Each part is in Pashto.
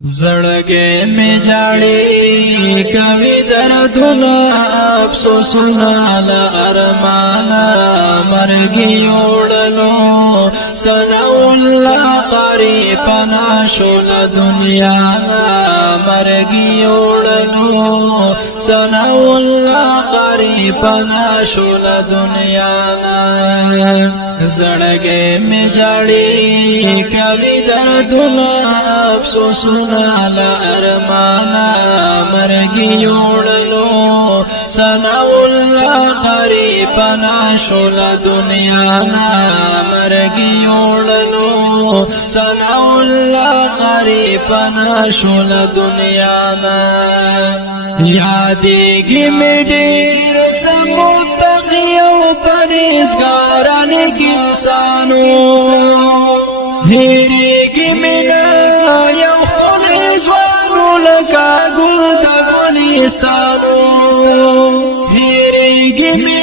زړګې می جاړي کوي دردونه افسوسونه لا ارمانا مرګي وړلو سنا الله قریب ناشول دنیا مرګي وړلو سنا الله قریب ناشول دنیا زړګې می جاړي کوي دردونه افسوسونه لا ارمانا مرګي وړلو سنا الله قریب ناشول دنیا مرګي وړلو سنا الله قریب ناشول دنیا یادېږي مې ډېر سمتقي او پرهیزګاران انسانو هېرېږي مې یو ښکلی ځوانو لکه ګل د ګلستانو هېرېږي مې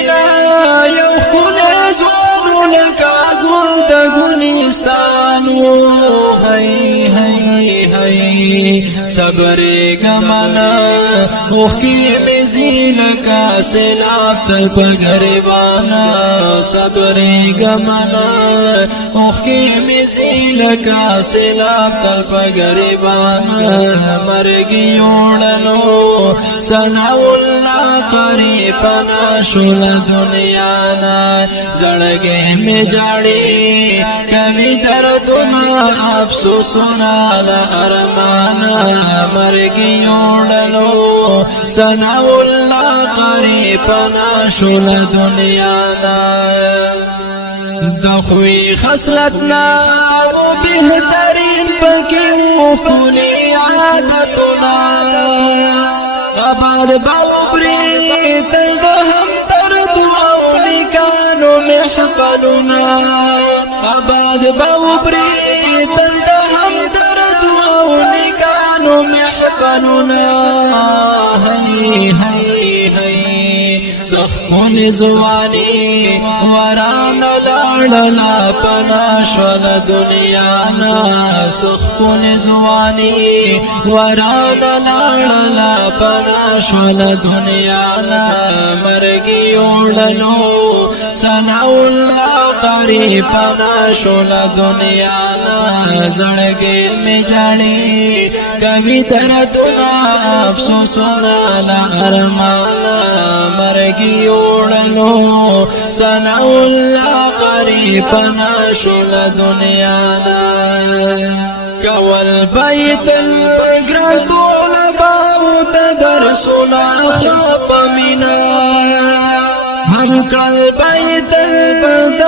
یو ښکلی ځوانو لکه ګل د ګلستانو هی هی هی صبرېږمه اوښکې مې ځي لکه سیلاب تل په ګریوانه صبرېږمه اوښکې مې ځي لکه سیلاب تل په ګریوانه مرګي وړلو سنا الله قریب ناشول دنیا زړګې مې جاړي کوي دردونه افسوسونه لا ارمانا مرګي وړلو سنا الله قریب ناشول دنیا دخوی خصلتنا و بهترین پکی و کلی عادتنا غبار باوبری تل دهم درد و نکانو محفلنا غبار باوبری تل دهم درد و نکانو محفلنا هی هی هی سخون زوانی وران لړلا پنا شول دنیا نا سخون زوانی وران لړلا پنا شول دنیا نا مرګي وړلو سنا الله قریب پنا شول دنیا نا زړګې می جاړي کوي دردونه افسوسونه لا ارمانا مرګي وړلو سنا الله قریب ناشول دنیا کول بیت الګران طلباو ته درسونه خپ مینا هم کل بیت البلد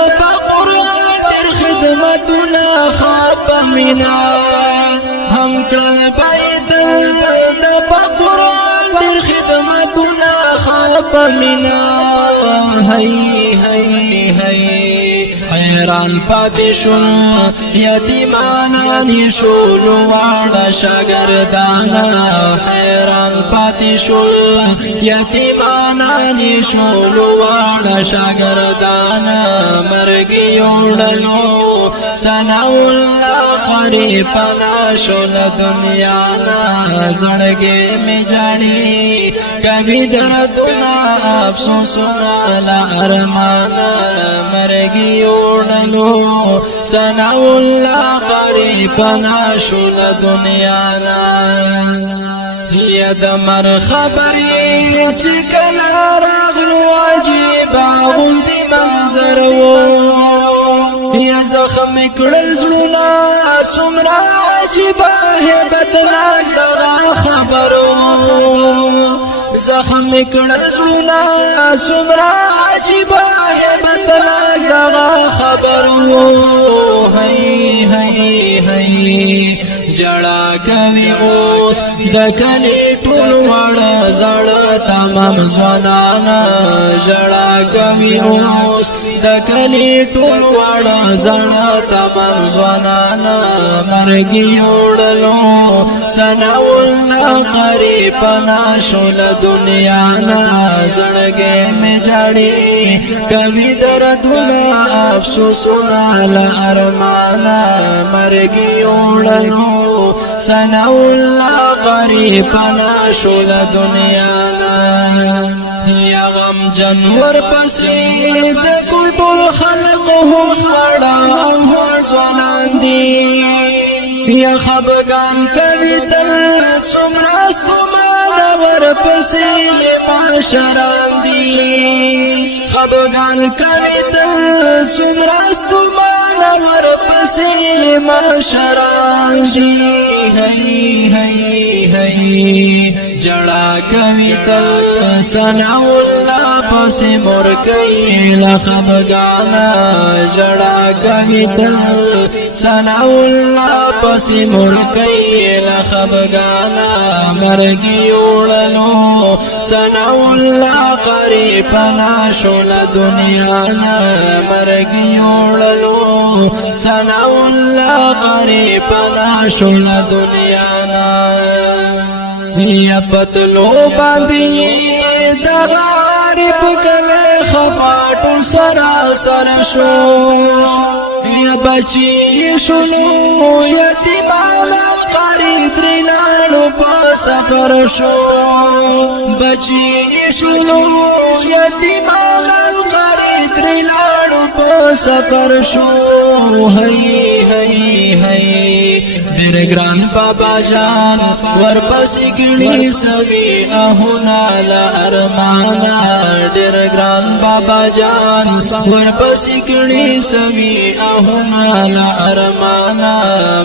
قرآن در خدمتنا خپ مینا هم کل بیت البلد قرآن در خدمتنا خپ مینا هی هی هی حیران پاتې شول یتیمانان شول واړه شاګردان حیران پاتې شول یتیمانان شول واړه شاګردان مرګي وړلو سنا الله قریب ناشول دنیا زړګې می جاړي کوي دردونه افسوسونه لا ارمانا مرګي وړلو سنا الله قریب ناشول دنیا هي د مر خبرې چې کله راغلو عجیب غوندې منظر و یا زخم کړل زړونه څومره عجیب هیبتناک دغه خبرو زخم کړل زړونه څومره عجیب هیبتناک دغه خبرو هی هی هی جڑا کوي اوس د کلی ټول وړ زړه تمام ځوانان جڑا کوي اوس د کلی ټول وړ زړه تمام ځوانان مرګي وړلو سنا الله قریب ناشول دنیا زړګې می جاړي کوي دردونه افسوسونه لا ارمانا مرګي وړلو ثنا الله قریب پنا شول دنیا نا یا غم جنور پسې د ټول خلق هم خړا او ځوانان دي یا خبگان کوي تل سمرا ستمانه ورپسې معاشران دي خبگان کوي تل سمرا ستمانه ورپسې معاشران دي هی هی هی جڑا کوي تل ثنا الله پس مور کوي لخبگانا جڑا کوي تل ثنا الله پس مور کوي لخبگانا مرګي وړلو ثنا الله قریب پنا شول دنیا نا مرګي وړلو ثنا الله قریب پنا شول دنیا نا یا پتلو باندې د غریب کله خفاټ سراسر شو یا بچی شنو یتیمان القری ترلانو په سفر شو بچی شنو یتیمان القری ترلانو په سفر شو هی هی هی ډېر ګران بابا جان ورپسې کړي سوي اهونه لا ارمانا ډېر ګران بابا جان ورپسې کړي سوي اهونه لا ارمانا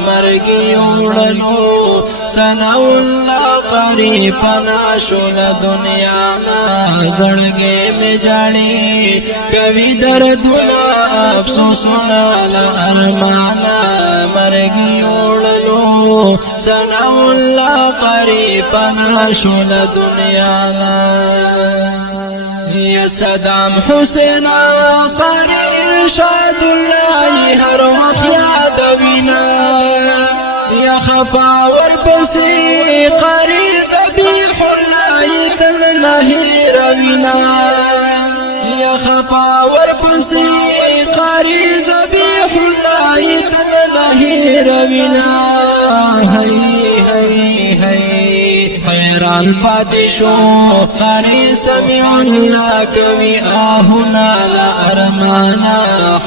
مرګي وړلو ثنا الله قریب پنا شول دنیا نا زړګي می جاړي کوي دردونه افسوسونه لا ارمانا مرګي وړلو ثنا الله قریب پنا شول دنیا نا یا صدام حسین قاری ارشاد الله هر وخت یادوینا یا خفا ورپسې قاری ذبیح الله تل لهی روینا یا خفا ورپسې قاری ذبیح الله تل لهی روینا هی هی هی حیران پاتې شو قاری سمیع الله کوي آهونه لا ارمانا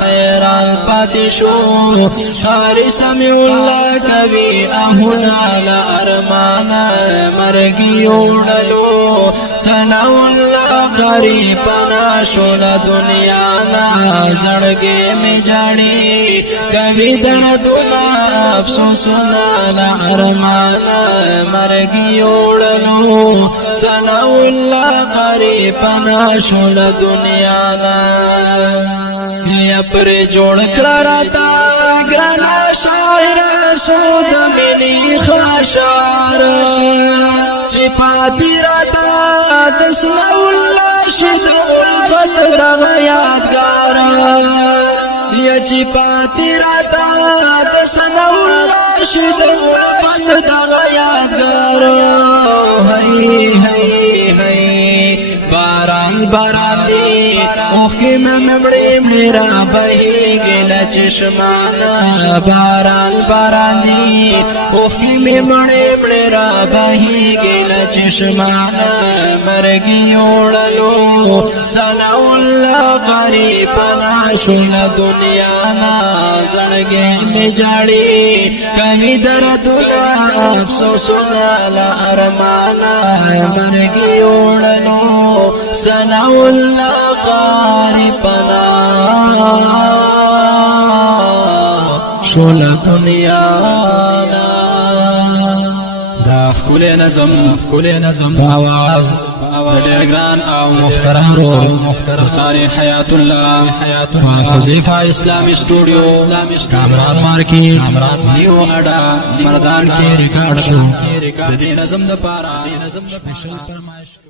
حیران پاتې شو قاری سمیع الله کوي آهونه لا ارمانا مرګي وړلو ثنا الله قریب پنا شول دنیا نا زړګي می جاړي کوي دردونه افسوسونه لا ارمانا مرګي وړلو ثنا الله قریب پنا شول دنیا نا یا پر جوړ کړه راتا ګرانا شاعر سود ملي خاشار چې پاتې راتا د ثنا الله شد الفت د یادګار یا چې پاتې راتا د ثنا الله شد الفت د یادګار هی هی هی باران باران دی اوخ کی ممړې میرا بهیږي ل چشمانا باران باران دی اوخ کی ممړې میرا بهیږي ل چشمانا مرګي وړلو ثنا الله قریب پنا شول دنیا نا زړګي می جاړي کوي دردونه افسوسونه لا ارمانا مرګي وړلو ثنا الله قریب پنا شول دنیا نا دا خکول نظم باواز ډېر ګران او محترم ورور قاری حیات الله حذیفه اسلامي سټوډیو کامران مارکیټ نیو اډا مردان کې ریکارډ شو د دې نظم د پاره سپیشل فرمایش